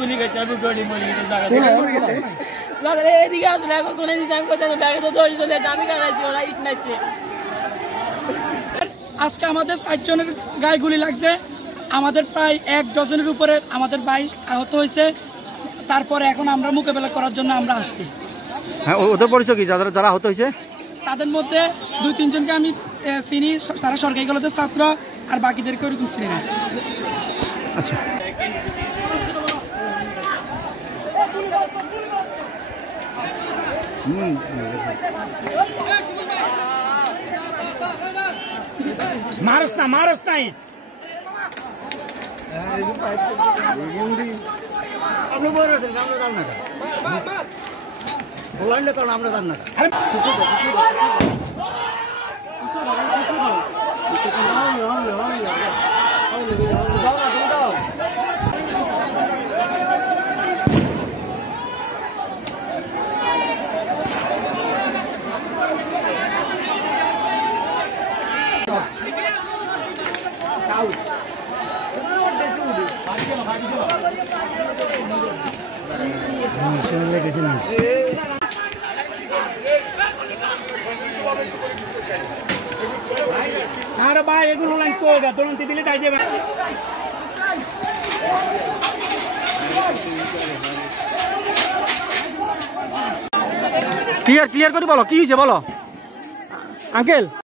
গুলি করছে এদিকে আসলে এখন কোন ব্যাগে তো দৌড়ি চলে আমি কাটাইছি ওরা ইট নাচছে। আজকে আমাদের 60 জনের গায়ে গুলি লাগছে, আমাদের প্রায় 1 ডজনের উপরে আমাদের ভাই আহত হয়েছে। তারপরে এখন আমরা মোকাবেলা করার জন্য আমরা আসছি। হ্যাঁ, ওদের পরিচয় কি যারা আহত হয়েছে? তাদের মধ্যে 2-3 জনকে আমি চিনি, তারা সরকারি কলেজের ছাত্র, আর বাকিদেরকে ওরকম চিনি না। আচ্ছা, মারস নাই আপনি বড় আমরা জান না বলেন কারণ আমরা জান না। আরে ভাই এগুলো লাইন কোগা দলন্তি দিলে তাই যাবে। ক্লিয়ার করে বলো কি হয়েছে বলো আঙ্কেল।